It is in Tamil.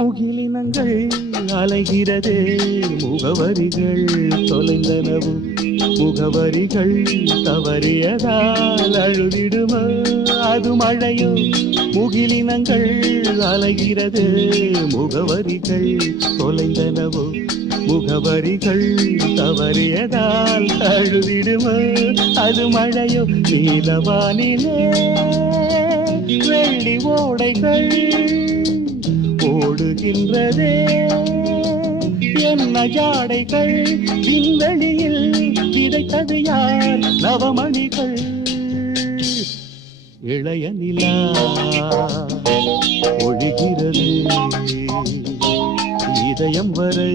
முகிலினங்கள் அலைகிறது முகவரிகள் தொலைந்தனவும் முகவரிகள் தவறியதால் அழுதிடுமோ அது மழையோ முகிலினங்கள் அலைகிறது முகவரிகள் தொலைந்தனவோ முகவரிகள் தவறியதால் அழுதிடுமோ அது மழையோ நீலவானிலே வெள்ளி ஓடைகள் ஓடுகின்றதே என்ன ஜாடைகள் விண்வெளியில் விதைத்தது யார் நவமணிகள் இளைய நிலா ஒழிகிறது இதயம் வரை